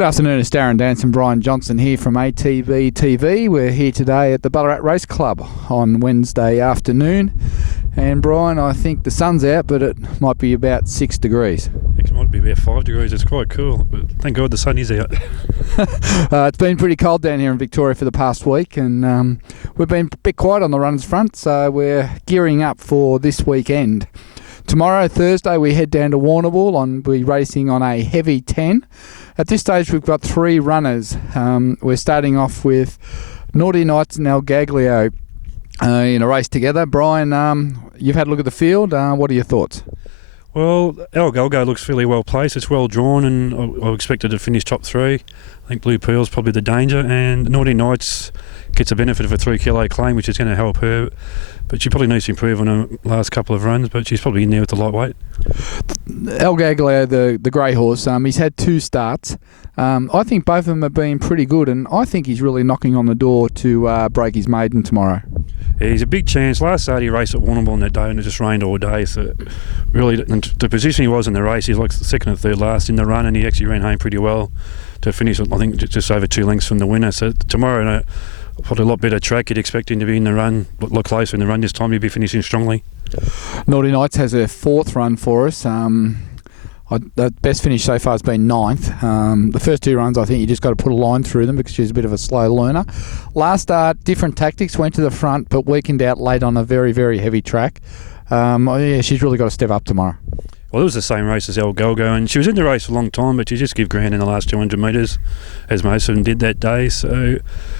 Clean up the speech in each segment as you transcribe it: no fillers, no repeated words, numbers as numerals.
Good afternoon, it's Darren Dance and Brian Johnson here from ATB TV. We're here today at the Ballarat Race Club on Wednesday afternoon. And Brian, I think the sun's out, but it might be about 6 degrees. It might be about 5 degrees. It's quite cool, but thank God the sun is out. It's been pretty cold down here in Victoria for the past week, and we've been a bit quiet on the runners front, so we're gearing up for this weekend. Tomorrow, Thursday, we head down to Warrnambool and we're racing on a heavy 10. At this stage, we've got 3 runners. We're starting off with Naughty Nights and El Gaglio in a race together. Brian, you've had a look at the field. What are your thoughts? Well, El Gaglio looks fairly well placed. It's well drawn, and I expected to finish top 3. I think Blue Pearl's probably the danger, and Naughty Nights gets a benefit of a 3 kilo claim, which is going to help her. But she probably needs to improve on her last couple of runs, but she's probably in there with the lightweight. El Gaglio, the grey horse, he's had 2 starts. I think both of them have been pretty good, and I think he's really knocking on the door to break his maiden tomorrow. Yeah, he's a big chance. Last start he raced at Warrnambool on that day, and it just rained all day. So really, the position he was in the race, he's like second or third last in the run, and he actually ran home pretty well to finish, I think, just over 2 lengths from the winner. So tomorrow, probably a lot better track. You'd expect him to be in the run, a lot closer in the run this time. He'd be finishing strongly. Naughty Nights has a 4th run for us. The best finish so far has been 9th. The first 2 runs, I think you just got to put a line through them because she's a bit of a slow learner. Last start, different tactics, went to the front but weakened out late on a very, very heavy track. She's really got to step up tomorrow. Well, it was the same race as El Gaglio, and she was in the race for a long time, but she just give ground in the last 200 metres, as most of them did that day. So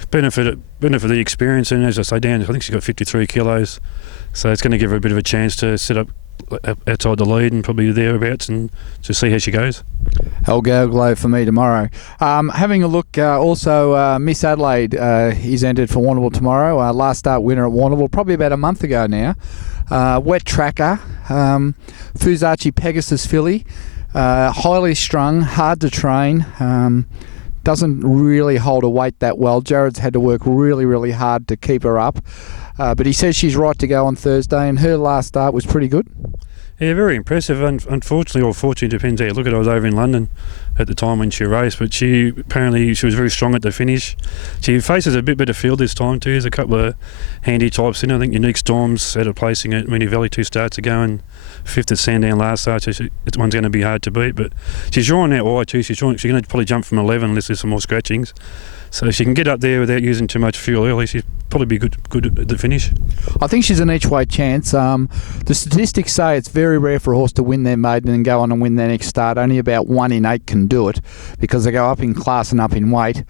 benefit of the experience, and as I say, Dan, I think she's got 53 kilos, so it's going to give her a bit of a chance to sit up outside the lead and probably thereabouts and to see how she goes. El Gaglio for me tomorrow. Having a look, also Miss Adelaide is entered for Warrnambool tomorrow. Last start winner at Warrnambool, probably about a month ago now. Wet tracker, Fuzachi Pegasus filly, highly strung, hard to train, doesn't really hold a weight that well. Jared's had to work really, really hard to keep her up, but he says she's right to go on Thursday, and her last start was pretty good. Yeah, very impressive. Unfortunately, or fortunately, depends how you look at it. I was over in London at the time when she raced, but she was very strong at the finish. She faces a bit better field this time too. There's a couple of handy types in. I think Unique Storms had a placing at Moonee Valley 2 starts ago, and 5th at Sandown last start. So it's one's going to be hard to beat. But she's drawing out wide too. She's going to probably jump from 11 unless there's some more scratchings. So if she can get up there without using too much fuel early, she's probably be good at the finish. I think she's an each-way chance. The statistics say it's very rare for a horse to win their maiden and go on and win their next start. Only about 1 in 8 can do it because they go up in class and up in weight.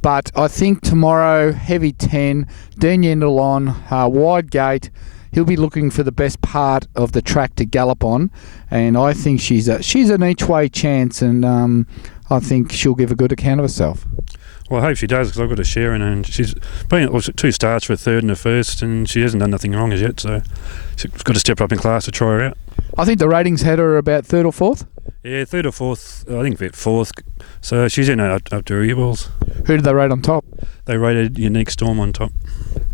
But I think tomorrow, heavy 10, Dean Yendall on, wide gate. He'll be looking for the best part of the track to gallop on, and I think she's an each-way chance, and I think she'll give a good account of herself. Well, I hope she does, because I've got a share in her, and she's been 2 starts for a 3rd and a 1st, and she hasn't done nothing wrong as yet, so she's got to step up in class to try her out. I think the ratings had her about 3rd or 4th? Yeah, 3rd or 4th, I think about 4th, so she's in up to her earballs. Who did they rate on top? They rated Unique Storm on top.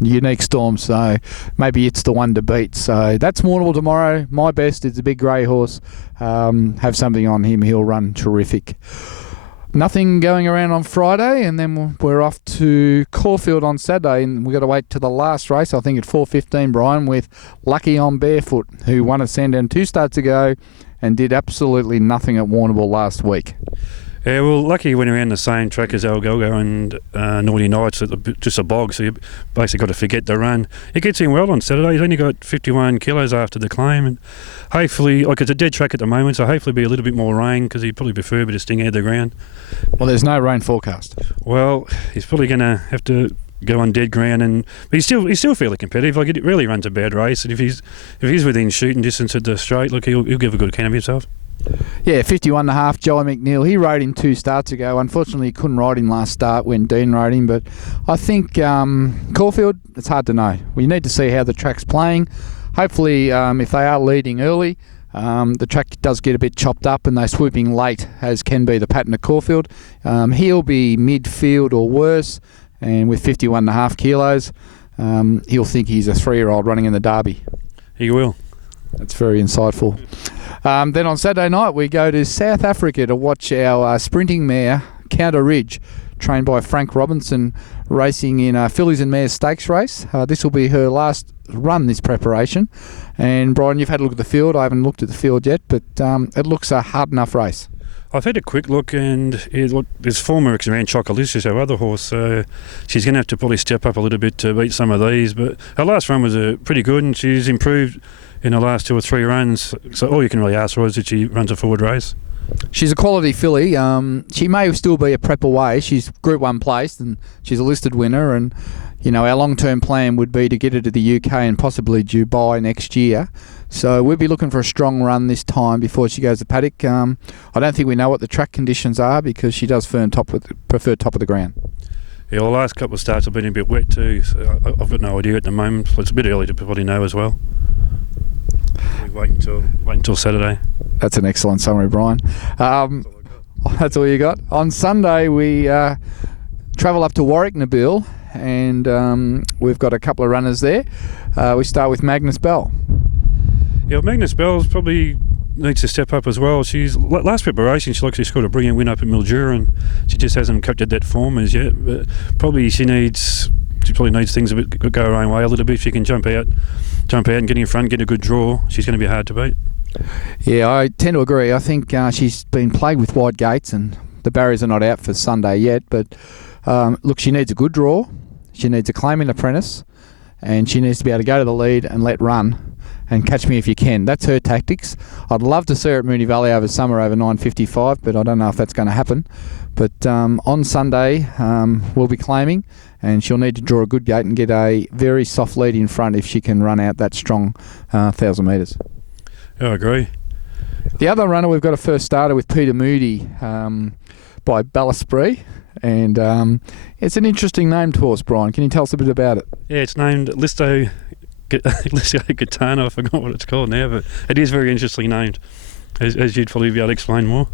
Unique Storm, so maybe it's the one to beat. So that's Warrnambool tomorrow. My best is a big grey horse. Have something on him, he'll run terrific. Nothing going around on Friday, and then we're off to Caulfield on Saturday, and we've got to wait to the last race, I think at 4:15, Brian, with Lucky on Barefoot, who won at Sandown 2 starts ago and did absolutely nothing at Warrnambool last week. Yeah, well, Lucky went around the same track as El Gaglio and Naughty Nights, just a bog, so you basically got to forget the run. He gets in well on Saturday. He's only got 51 kilos after the claim, and hopefully, it's a dead track at the moment, so hopefully be a little bit more rain, because he'd probably prefer a bit of sting out of the ground. Well, there's no rain forecast. Well, he's probably going to have to go on dead ground, but he's still fairly competitive. Like, it really runs a bad race, and if he's within shooting distance at the straight, look, he'll give a good account of himself. Yeah, 51.5, Joey McNeil. He rode him 2 starts ago. Unfortunately, he couldn't ride him last start when Dean rode him. But I think Caulfield, it's hard to know. We need to see how the track's playing. Hopefully, if they are leading early, the track does get a bit chopped up and they're swooping late, as can be the pattern at Caulfield. He'll be midfield or worse, and with 51.5 kilos, he'll think he's a 3-year-old running in the Derby. He will. That's very insightful. Then on Saturday night, we go to South Africa to watch our sprinting mare Counter Ridge, trained by Frank Robinson, racing in a Fillies and Mares Stakes race. This will be her last run, this preparation. And Brian, you've had a look at the field. I haven't looked at the field yet, but it looks a hard enough race. I've had a quick look, and there's former around Chocolicious, our other horse, so she's going to have to probably step up a little bit to beat some of these. But her last run was pretty good, and she's improved in the last 2 or 3 runs. So all you can really ask for is that she runs a forward race. She's a quality filly. She may still be a prep away. She's Group 1 placed, and she's a listed winner. And you know, our long-term plan would be to get her to the UK and possibly Dubai next year. So we'll be looking for a strong run this time before she goes to paddock. I don't think we know what the track conditions are because she does prefer top of the ground. Yeah, well, the last couple of starts have been a bit wet too, so I've got no idea at the moment. So it's a bit early to probably know as well. Wait until Saturday. That's an excellent summary, Brian. That's all you got. On Sunday we travel up to Warwick, Nabil, and we've got a couple of runners there. We start with Magnus Bell. Yeah, well, Magnus Bell's probably needs to step up as well. She's last preparation, she actually scored a brilliant win up at Mildura, and she just hasn't captured that form as yet. But probably she probably needs things to go her own way a little bit. If she can jump out and get in front, get a good draw, she's going to be hard to beat. Yeah, I tend to agree. I think she's been plagued with wide gates, and the barriers are not out for Sunday yet. But look, she needs a good draw. She needs a claiming apprentice, and she needs to be able to go to the lead and let run and catch me if you can. That's her tactics. I'd love to see her at Moonee Valley over summer over 9.55, but I don't know if that's going to happen. But on Sunday, we'll be claiming, and she'll need to draw a good gate and get a very soft lead in front if she can run out that strong 1,000 metres. Yeah, I agree. The other runner, we've got a first starter with Peter Moody by Ballaspree. And it's an interesting named horse, Brian. Can you tell us a bit about it? Yeah, it's named Listo Gitano. I forgot what it's called now, but it is very interestingly named, as you'd probably be able to explain more.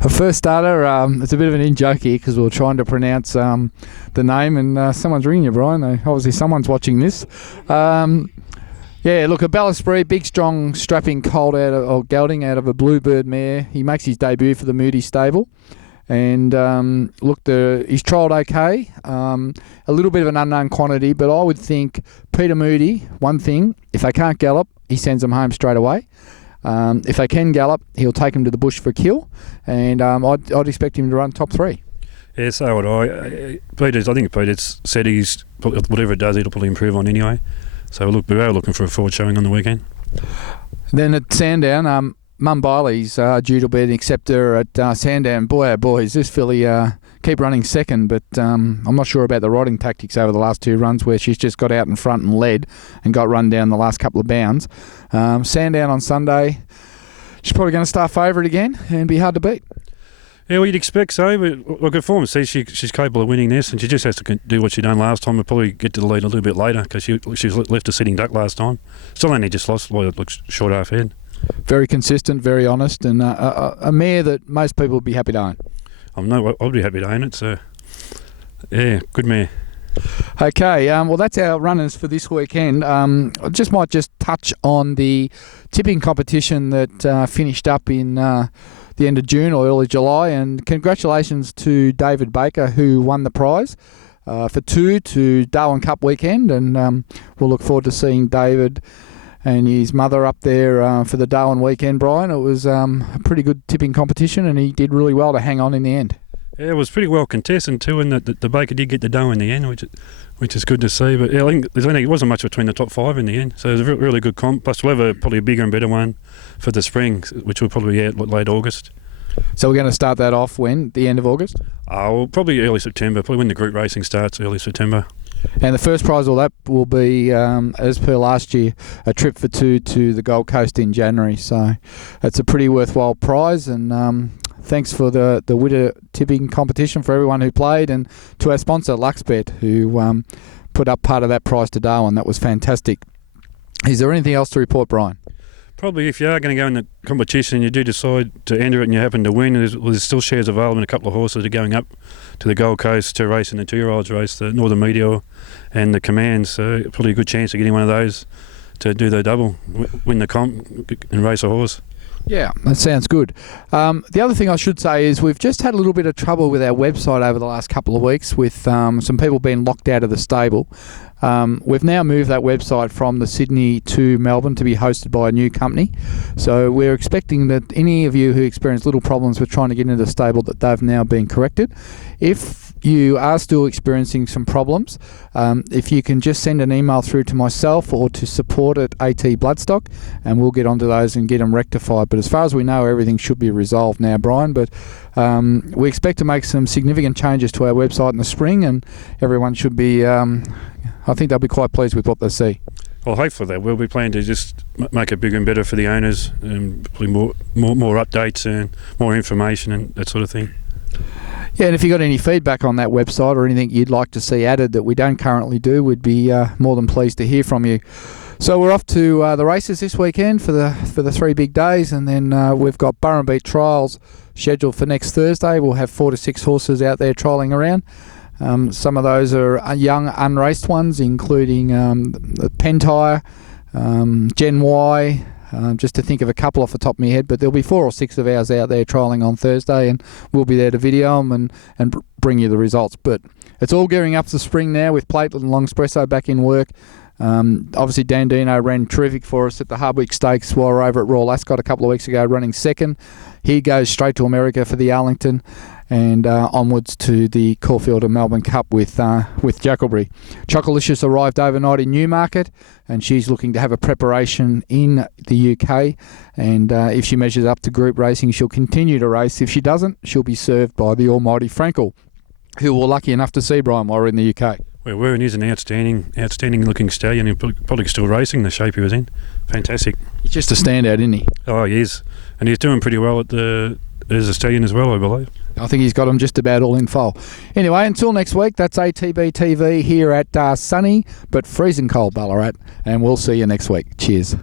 A first starter, it's a bit of an in-joke here because we were trying to pronounce the name, and someone's ringing you, Brian. Obviously someone's watching this. Yeah, look, a Ballaspree, big, strong, strapping colt gelding out of a Bluebird mare. He makes his debut for the Moody stable. And look, he's trialled okay. A little bit of an unknown quantity, but I would think Peter Moody, one thing, if they can't gallop, he sends them home straight away. If they can gallop, he'll take them to the bush for a kill, and I'd expect him to run top 3. Yeah, so would I. I think Peter's said whatever it does, it'll probably improve on anyway. So we are looking for a forward showing on the weekend. Then at Sandown, Mum Biley's due to be an acceptor at Sandown. Boy, oh boy, is this filly keep running second, but I'm not sure about the riding tactics over the last 2 runs where she's just got out in front and led and got run down the last couple of bounds. Sandown on Sunday, she's probably going to start favourite again and be hard to beat. Yeah, well, you'd expect so, but look, her form says she's capable of winning this, and she just has to do what she done last time and probably get to the lead a little bit later because she was left a sitting duck last time. Still only just lost, it looks short half head. Very consistent, very honest, and a mare that most people would be happy to own. I'd be happy to own it, so yeah, good mare. Okay, well that's our runners for this weekend. I might just touch on the tipping competition that finished up in the end of June or early July, and congratulations to David Baker who won the prize for 2 to Darwin Cup weekend, and we'll look forward to seeing David and his mother up there for the Darwin weekend, Brian. It was a pretty good tipping competition, and he did really well to hang on in the end. Yeah, it was pretty well contested too, and the Baker did get the dough in the end, which is good to see. But yeah, I think it wasn't much between the top 5 in the end, so it was a really good comp. Plus, we'll have probably a bigger and better one for the spring, which will probably be out late August. So we're going to start that off when? The end of August? Well, probably early September, probably when the group racing starts, early September. And the first prize of that will be, as per last year, a trip for 2 to the Gold Coast in January. So it's a pretty worthwhile prize, and thanks for the winter tipping competition for everyone who played, and to our sponsor Luxbet who put up part of that prize to Darwin. That was fantastic. Is there anything else to report, Brian? Probably if you are going to go in the competition and you do decide to enter it and you happen to win, there's still shares available in a couple of horses that are going up to the Gold Coast to race in the 2-year-olds race, the Northern Meteor and the Command. So probably a good chance of getting one of those to do the double, win the comp and race a horse. Yeah, that sounds good. The other thing I should say is we've just had a little bit of trouble with our website over the last couple of weeks with some people being locked out of the stable. We've now moved that website from the Sydney to Melbourne to be hosted by a new company. So we're expecting that any of you who experience little problems with trying to get into the stable, that they've now been corrected. If you are still experiencing some problems, if you can just send an email through to myself or to support at AT Bloodstock, and we'll get onto those and get them rectified. But as far as we know, everything should be resolved now, Brian. But we expect to make some significant changes to our website in the spring, and everyone should be, I think they'll be quite pleased with what they see. Well, hopefully they will. We plan to just make it bigger and better for the owners, and probably more updates and more information and that sort of thing. Yeah, and if you've got any feedback on that website or anything you'd like to see added that we don't currently do, we'd be more than pleased to hear from you. So we're off to the races this weekend for the 3 big days, and then we've got Burrumbeet trials scheduled for next Thursday. We'll have 4 to 6 horses out there trialling around. Some of those are young, unraced ones, including the Pentire, Gen Y, just to think of a couple off the top of my head, but there'll be 4 or 6 of ours out there trialling on Thursday, and we'll be there to video them and bring you the results. But it's all gearing up to spring now with Platelet and Long Espresso back in work. Obviously, Dan Dino ran terrific for us at the Hardwick Stakes while we were over at Royal Ascot a couple of weeks ago, running second. He goes straight to America for the Arlington, and onwards to the Caulfield and Melbourne Cup with Jackalbury. Chocolicious arrived overnight in Newmarket, and she's looking to have a preparation in the UK, and if she measures up to group racing, she'll continue to race. If she doesn't, she'll be served by the almighty Frankel, who we're lucky enough to see, Brian, while we're in the UK. Well, Warren is an outstanding looking stallion, and probably still racing the shape he was in. Fantastic. He's just a standout, isn't he? Oh, he is. And he's doing pretty well as a stallion as well, I believe. I think he's got them just about all in full. Anyway, until next week, that's ATB TV here at sunny but freezing cold Ballarat, and we'll see you next week. Cheers.